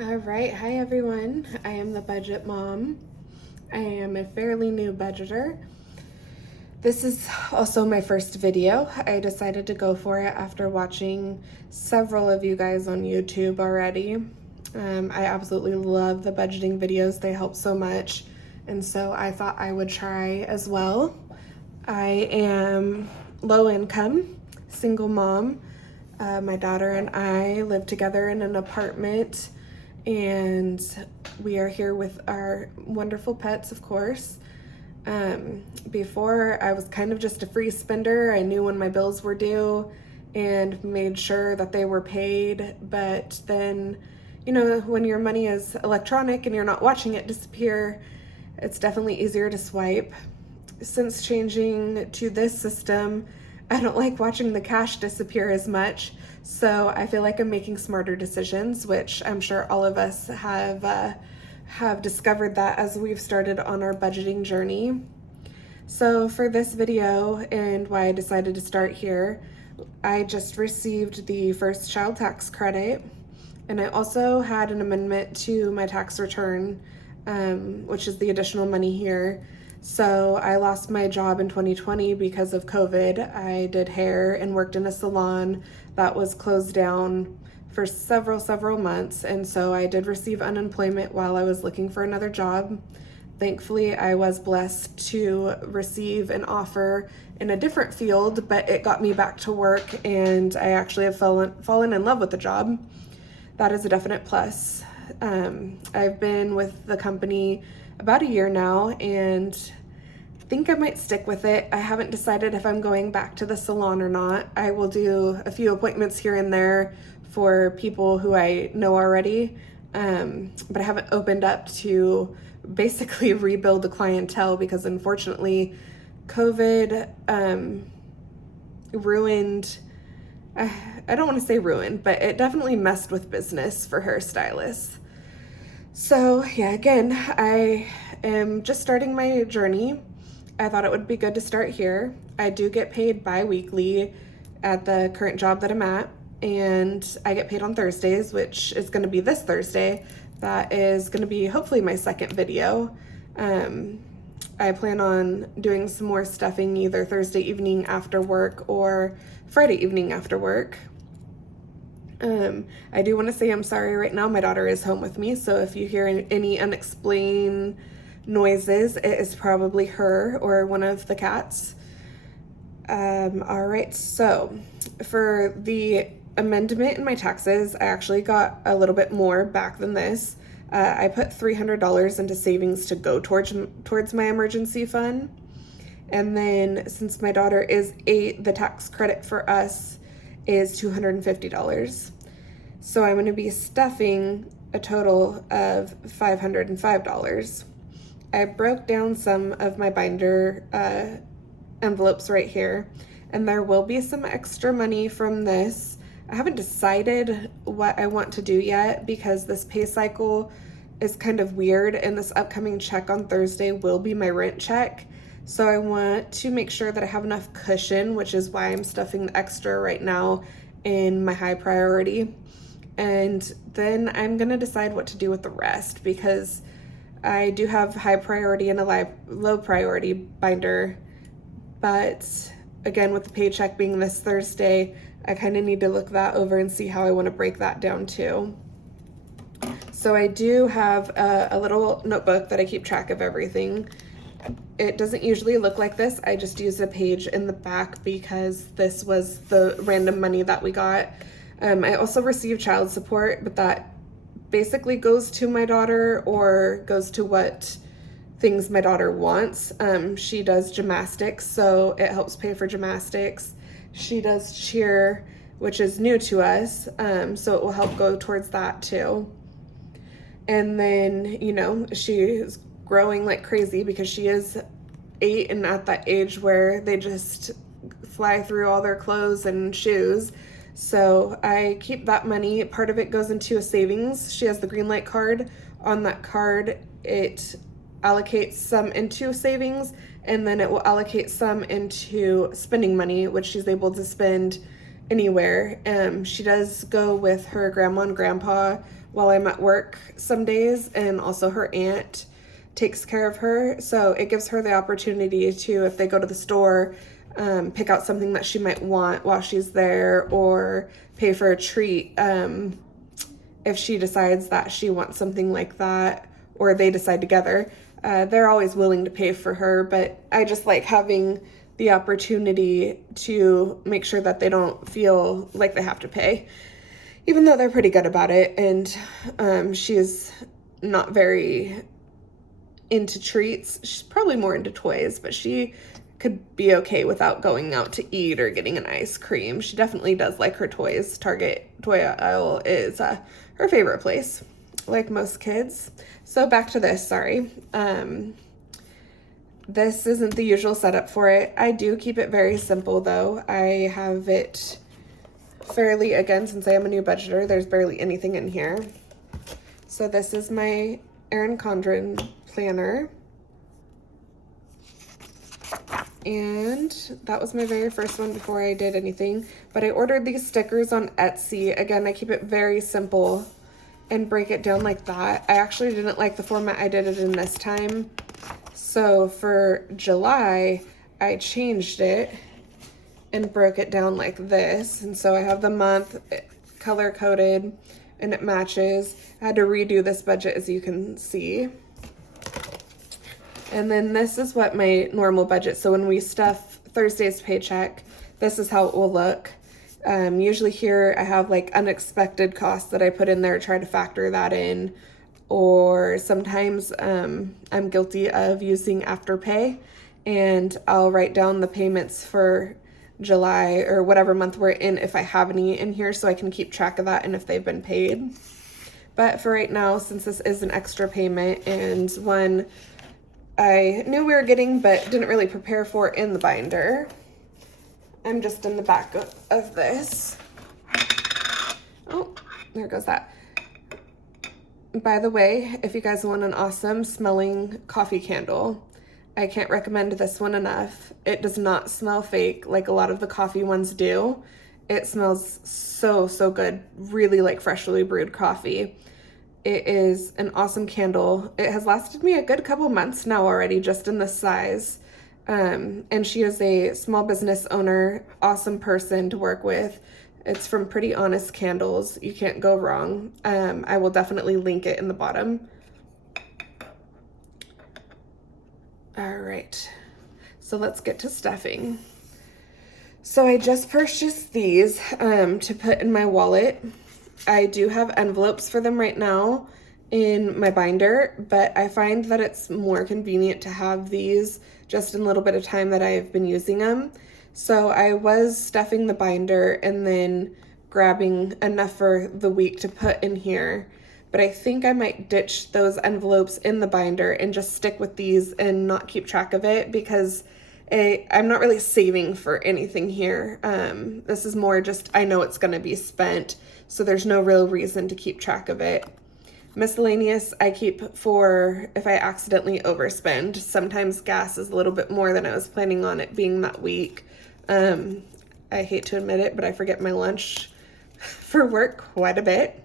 All right, hi everyone. I am the Budget Mom. I am a fairly new budgeter. This is also my first video. I decided to go for it after watching several of you guys on YouTube already. I absolutely love the budgeting videos, they help so much, and so I thought I would try as well. I am low income, single mom. My daughter and I live together in an apartment, and we are here with our wonderful pets, of course. Before, I was kind of just a free spender. I knew when my bills were due and made sure that they were paid. But then, when your money is electronic and you're not watching it disappear, it's definitely easier to swipe. Since changing to this system, I don't like watching the cash disappear as much, so I feel like I'm making smarter decisions, which I'm sure all of us have discovered that as we've started on our budgeting journey. So for this video and why I decided to start here, I just received the first child tax credit, and I also had an amendment to my tax return, which is the additional money here. So I lost my job in 2020 because of COVID. I did hair and worked in a salon that was closed down for several months, and so I did receive unemployment while I was looking for another job. Thankfully, I was blessed to receive an offer in a different field, but it got me back to work, and I actually have fallen in love with the job. That is a definite plus. I've been with the company about a year now, and think I might stick with it. I haven't decided if I'm going back to the salon or not. I will do a few appointments here and there for people who I know already, but I haven't opened up to basically rebuild the clientele because unfortunately COVID ruined, I don't want to say ruined, but it definitely messed with business for hairstylists. So yeah, again, I am just starting my journey. I thought it would be good to start here. I do get paid bi-weekly at the current job that I'm at, and I get paid on Thursdays, which is going to be this Thursday. That is going to be hopefully my second video. I plan on doing some more stuffing either Thursday evening after work or Friday evening after work. I do want to say I'm sorry right now. My daughter is home with me, so if you hear any unexplained noises, it is probably her or one of the cats. All right, so for the amendment in my taxes, I actually got a little bit more back than this. I put $300 into savings to go towards my emergency fund. And then since my daughter is 8, the tax credit for us is $250. So I'm going to be stuffing a total of $505. I broke down some of my binder envelopes right here, and there will be some extra money from this. I haven't decided what I want to do yet because this pay cycle is kind of weird, and this upcoming check on Thursday will be my rent check. So I want to make sure that I have enough cushion, which is why I'm stuffing the extra right now in my high priority. And then I'm gonna decide what to do with the rest because I do have high priority and a low priority binder. But again, with the paycheck being this Thursday, I kind of need to look that over and see how I want to break that down too. So I do have a little notebook that I keep track of everything. It doesn't usually look like this. I just used a page in the back because this was the random money that we got. I also received child support, but that basically goes to my daughter or goes to what things my daughter wants. She does gymnastics, so it helps pay for gymnastics. She does cheer, which is new to us, so it will help go towards that too. And then, she is growing like crazy because she is 8 and at that age where they just fly through all their clothes and shoes. So I keep that money. Part of it goes into a savings. She has the Greenlight card. On that card, it allocates some into savings, and then it will allocate some into spending money, which she's able to spend anywhere. She does go with her grandma and grandpa while I'm at work some days, and also her aunt takes care of her. So it gives her the opportunity to, if they go to the store, pick out something that she might want while she's there, or pay for a treat if she decides that she wants something like that, or they decide together. They're always willing to pay for her, but I just like having the opportunity to make sure that they don't feel like they have to pay, even though they're pretty good about it. And she's not very into treats. She's probably more into toys, but she could be okay without going out to eat or getting an ice cream. She definitely does like her toys. Target toy aisle is her favorite place, like most kids. So back to this, sorry. This isn't the usual setup for it. I do keep it very simple though. I have it fairly, again, since I am a new budgeter, there's barely anything in here. So this is my Erin Condren planner. And that was my very first one before I did anything. But I ordered these stickers on Etsy. Again, I keep it very simple and break it down like that. I actually didn't like the format I did it in this time. So for July, I changed it and broke it down like this. And so I have the month color coded and it matches. I had to redo this budget, as you can see. And then this is what my normal budget. So when we stuff Thursday's paycheck, this is how it will look. Usually here I have like unexpected costs that I put in there, try to factor that in. Or sometimes I'm guilty of using Afterpay, and I'll write down the payments for July or whatever month we're in if I have any in here, so I can keep track of that and if they've been paid. But for right now, since this is an extra payment and one I knew we were getting but didn't really prepare for in the binder, I'm just in the back of this. Oh, there goes that. By the way, if you guys want an awesome smelling coffee candle, I can't recommend this one enough. It does not smell fake like a lot of the coffee ones do. It smells so, so good. Really like freshly brewed coffee. It is an awesome candle. It has lasted me a good couple months now already, just in this size. And she is a small business owner, awesome person to work with. It's from Pretty Honest Candles. You can't go wrong. I will definitely link it in the bottom. All right, so let's get to stuffing. So I just purchased these to put in my wallet. I do have envelopes for them right now in my binder, but I find that it's more convenient to have these just in a little bit of time that I've been using them. So I was stuffing the binder and then grabbing enough for the week to put in here. But I think I might ditch those envelopes in the binder and just stick with these and not keep track of it, because I'm not really saving for anything here. This is more just, I know it's going to be spent, so there's no real reason to keep track of it. Miscellaneous I keep for if I accidentally overspend. Sometimes gas is a little bit more than I was planning on it being that week. I hate to admit it, but I forget my lunch for work quite a bit.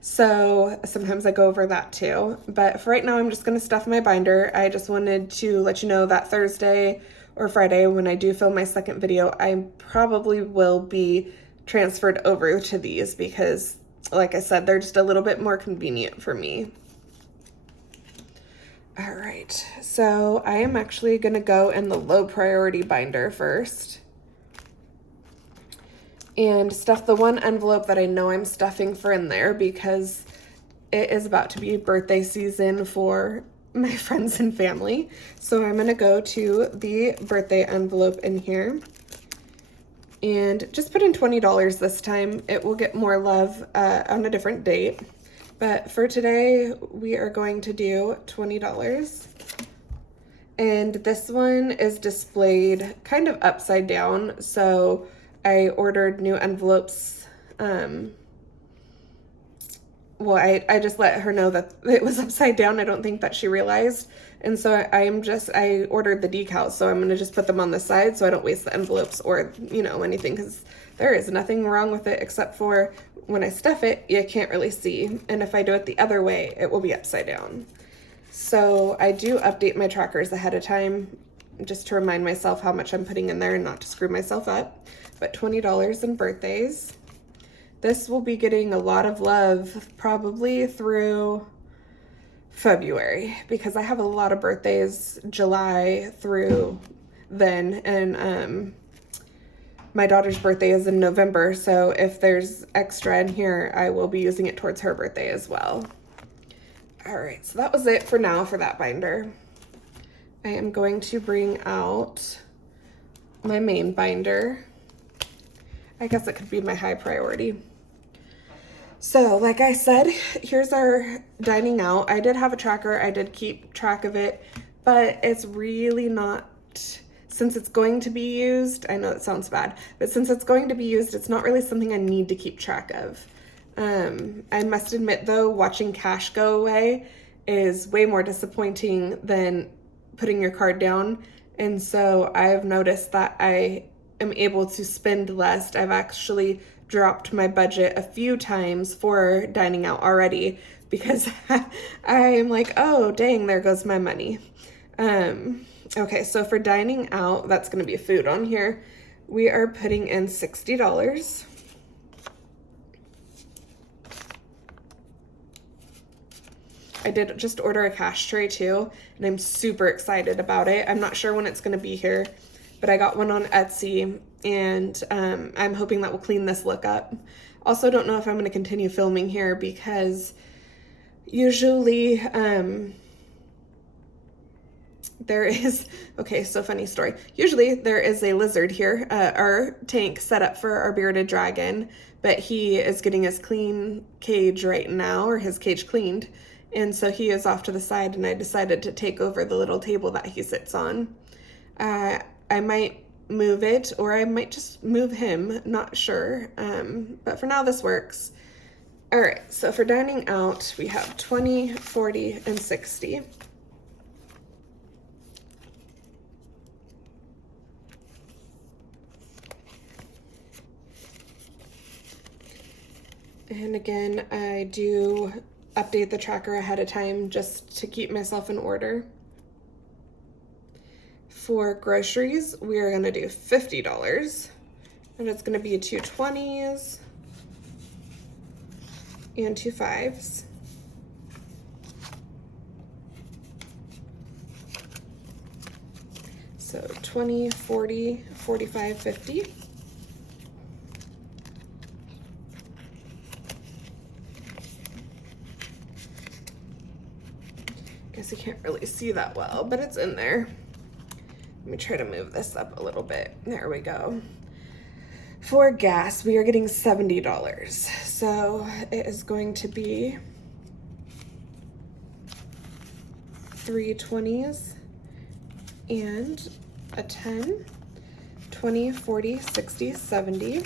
So sometimes I go over that too. But for right now, I'm just going to stuff my binder. I just wanted to let you know that Thursday or Friday, when I do film my second video, I probably will be transferred over to these because, like I said, they're just a little bit more convenient for me. All right, so I am actually going to go in the low priority binder first and stuff the one envelope that I know I'm stuffing for in there, because it is about to be birthday season for my friends and family. So I'm gonna go to the birthday envelope in here and just put in $20 this time. It will get more love on a different date. But for today, we are going to do $20. And this one is displayed kind of upside down, so I ordered new envelopes well, I just let her know that it was upside down. I don't think that she realized. And so I ordered the decals, so I'm going to just put them on the side so I don't waste the envelopes or, anything, because there is nothing wrong with it except for when I stuff it, you can't really see. And if I do it the other way, it will be upside down. So I do update my trackers ahead of time just to remind myself how much I'm putting in there and not to screw myself up. But $20 in birthdays. This will be getting a lot of love probably through February, because I have a lot of birthdays July through then, and my daughter's birthday is in November, so if there's extra in here, I will be using it towards her birthday as well. All right, so that was it for now for that binder. I am going to bring out my main binder. I guess it could be my high priority. So like I said, here's our dining out. I did have a tracker, I did keep track of it, but it's really not, since it's going to be used, I know it sounds bad, but since it's going to be used, it's not really something I need to keep track of. I must admit though, watching cash go away is way more disappointing than putting your card down. And so I've noticed that I am able to spend less. I've actually dropped my budget a few times for dining out already because I'm like, oh dang, there goes my money. Okay, so for dining out, that's going to be food on here. We are putting in $60. I did just order a cash tray too, and I'm super excited about it. I'm not sure when it's going to be here, but I got one on Etsy, and I'm hoping that will clean this look up. Also, don't know if I'm going to continue filming here because usually there is, okay, so funny story. Usually there is a lizard here, our tank set up for our bearded dragon, but he is getting his clean cage right now, or his cage cleaned. And so he is off to the side, and I decided to take over the little table that he sits on. I might move it, or I might just move him, not sure. But for now, this works. All right, so for dining out, we have 20, 40, and 60. And again, I do update the tracker ahead of time just to keep myself in order. For groceries, we are gonna do $50, and it's gonna be 2 20s and 2 5s. So 20, 40, 45, 50. Guess you can't really see that well, but it's in there. Let me try to move this up a little bit. There we go. For gas, we are getting $70. So it is going to be 3 20s and a 10, 20, 40, 60, 70.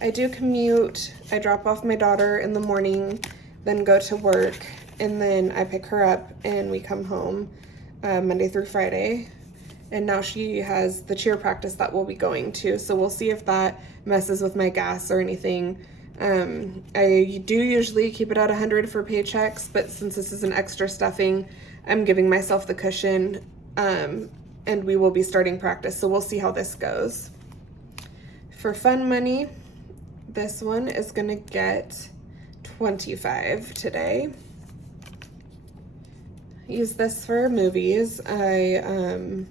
I do commute. I drop off my daughter in the morning, then go to work, and then I pick her up and we come home Monday through Friday. And now she has the cheer practice that we'll be going to, so we'll see if that messes with my gas or anything. I do usually keep it at 100 for paychecks, but since this is an extra stuffing, I'm giving myself the cushion, and we will be starting practice, so we'll see how this goes. For fun money, this one is gonna get 25 today. Use this for movies. I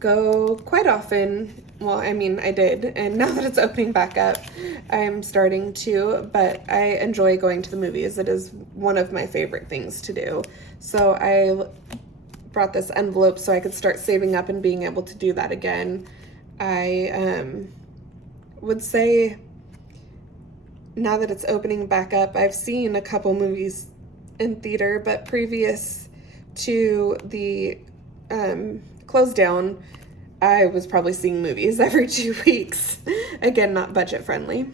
go quite often. Well, I mean, I did, and now that it's opening back up, I'm starting to, but I enjoy going to the movies. It is one of my favorite things to do. So I brought this envelope so I could start saving up and being able to do that again. I would say now that it's opening back up, I've seen a couple movies in theater, but previous to the close down, I was probably seeing movies every 2 weeks. Again, not budget friendly.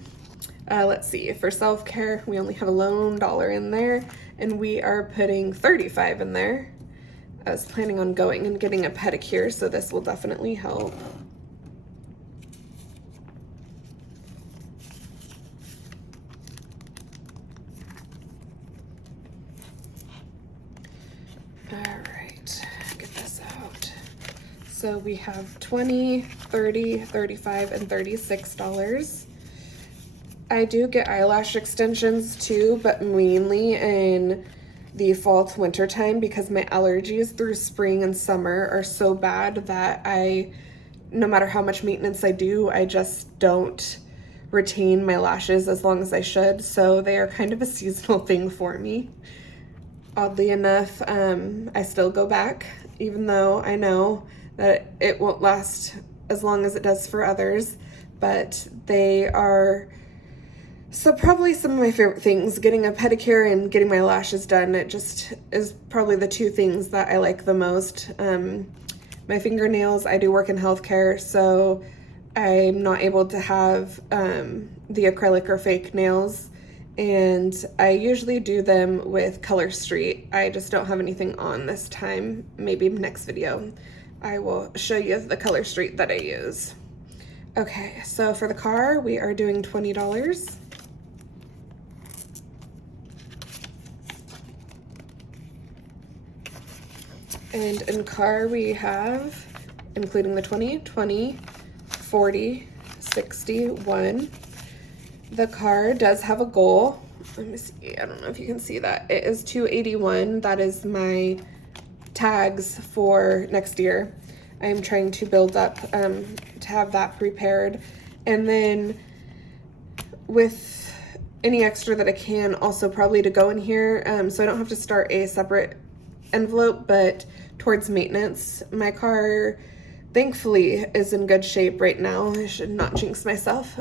Let's see, for self-care, we only have a lone $1 in there, and we are putting 35 in there. I was planning on going and getting a pedicure, so this will definitely help. All right, get this out. So we have $20, $30, $35, and $36. I do get eyelash extensions too, but mainly in the fall to winter time because my allergies through spring and summer are so bad that no matter how much maintenance I do, I just don't retain my lashes as long as I should. So they are kind of a seasonal thing for me. Oddly enough, I still go back, even though I know that it won't last as long as it does for others, but they are probably some of my favorite things. Getting a pedicure and getting my lashes done, it just is probably the two things that I like the most. My fingernails, I do work in healthcare, so I'm not able to have the acrylic or fake nails, and I usually do them with Color Street. I just don't have anything on this time. Maybe next video I will show you the Color Street that I use. Okay, so for the car, we are doing $20. And in car we have, including the 20, 20, 40, 61. The car does have a goal. Let me see, I don't know if you can see that. It is 281. That is my tags for next year. I am trying to build up to have that prepared. And then with any extra that I can, also probably to go in here, so I don't have to start a separate envelope, but towards maintenance. My car thankfully is in good shape right now. I should not jinx myself.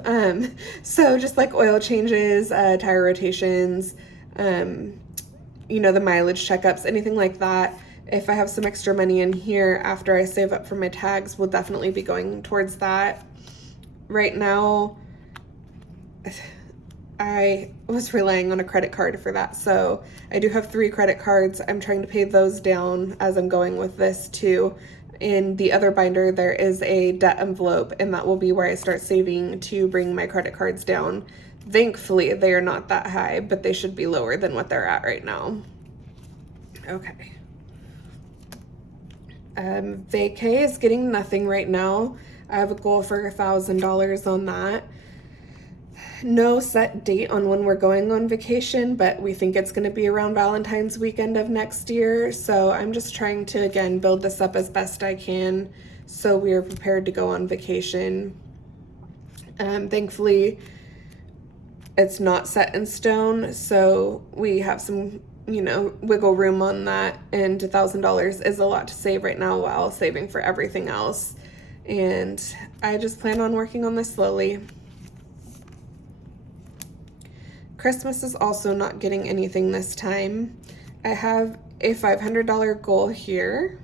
So just like oil changes, tire rotations, you know, the mileage checkups, anything like that. If I have some extra money in here after I save up for my tags, we'll definitely be going towards that. Right now, I was relying on a credit card for that. So I do have 3 credit cards. I'm trying to pay those down as I'm going with this too. In the other binder, there is a debt envelope, and that will be where I start saving to bring my credit cards down. Thankfully, they are not that high, but they should be lower than what they're at right now. Okay. Vacay is getting nothing right now. I have a goal for $1,000 on that. No set date on when we're going on vacation, but we think it's going to be around Valentine's weekend of next year. So I'm just trying to, again, build this up as best I can so we are prepared to go on vacation. Thankfully, it's not set in stone, so we have some, you know, wiggle room on that, and $1,000 is a lot to save right now while saving for everything else. And I just plan on working on this slowly. Christmas is also not getting anything this time. I have a $500 goal here,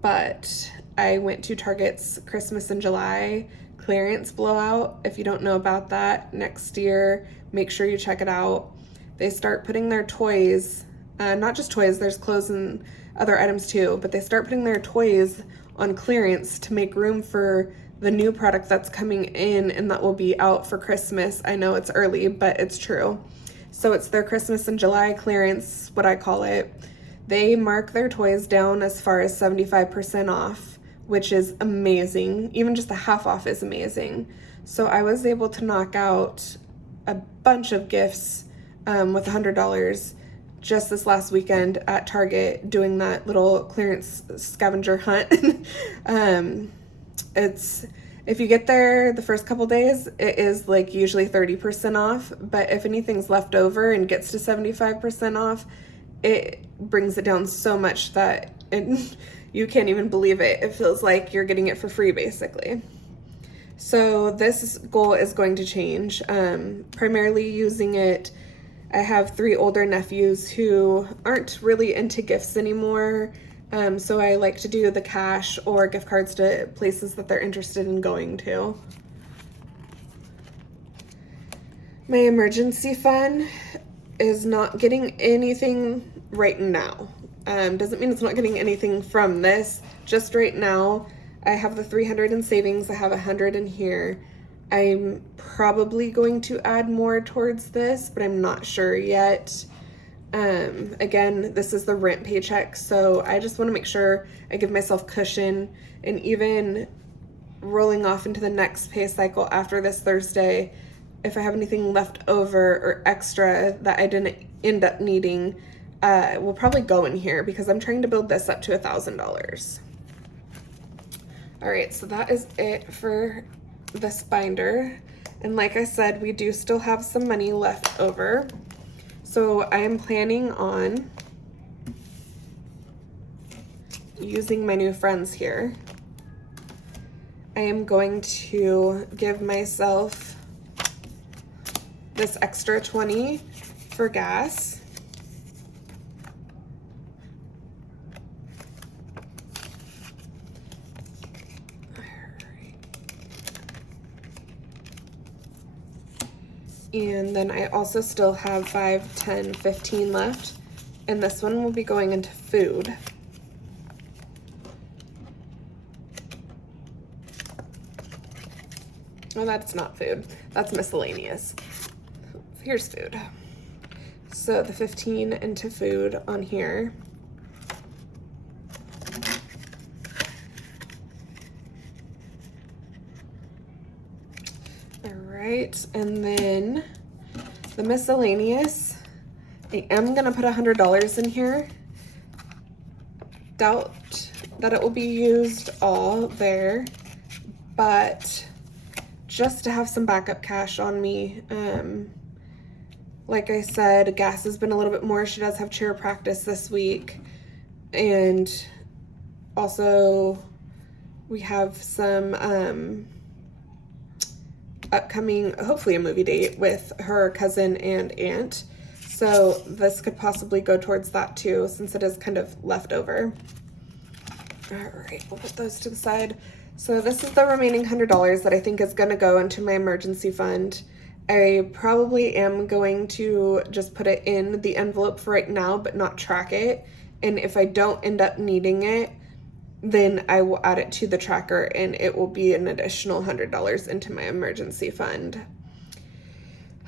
but I went to Target's Christmas in July clearance blowout. If you don't know about that, next year, make sure you check it out. They start putting their toys, not just toys, there's clothes and other items too, but they start putting their toys on clearance to make room for the new product that's coming in and that will be out for Christmas. I know it's early, but it's true. So it's their Christmas in July clearance, what I call it. They mark their toys down as far as 75% off, which is amazing. Even just the half off is amazing. So I was able to knock out a bunch of gifts with $100 just this last weekend at Target doing that little clearance scavenger hunt. If you get there the first couple days, it is like usually 30% off, but if anything's left over and gets to 75% off, it brings it down so much that you can't even believe it. It feels like you're getting it for free, basically. So this goal is going to change. Primarily using it, I have 3 older nephews who aren't really into gifts anymore. So I like to do the cash or gift cards to places that they're interested in going to. My emergency fund is not getting anything right now. Doesn't mean it's not getting anything from this. Just right now, I have the 300 in savings. I have 100 in here. I'm probably going to add more towards this, but I'm not sure yet. Again, this is the rent paycheck, so I just want to make sure I give myself cushion, and even rolling off into the next pay cycle after this Thursday, if I have anything left over or extra that I didn't end up needing, will probably go in here because I'm trying to build this up to $1,000. All right, so that is it for this binder. And like I said, we do still have some money left over. So I am planning on using my new friends here. I am going to give myself this extra 20 for gas. And then I also still have 5, 10, 15 left. And this one will be going into food. Oh, that's not food. That's miscellaneous. Here's food. So the 15 into food on here. Right, and then the miscellaneous, I am gonna put $100 in here. Doubt that it will be used all there, but just to have some backup cash on me. Like I said, gas has been a little bit more. She does have cheer practice this week, and also we have some upcoming, hopefully a movie date with her cousin and aunt. So this could possibly go towards that too, since it is kind of leftover. All right, we'll put those to the side. So this is the remaining $100 that I think is gonna go into my emergency fund. I probably am going to just put it in the envelope for right now, but not track it. And if I don't end up needing it, then I will add it to the tracker and it will be an additional $100 into my emergency fund.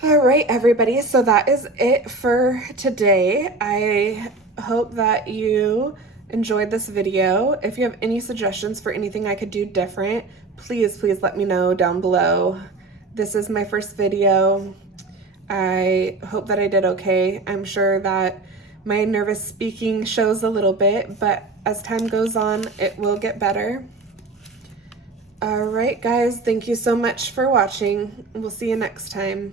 All right, everybody, so that is it for today. I hope that you enjoyed this video. If you have any suggestions for anything I could do different, please let me know down below. This is my first video. I hope that I did okay. I'm sure that my nervous speaking shows a little bit, but as time goes on, it will get better. All right, guys, thank you so much for watching. We'll see you next time.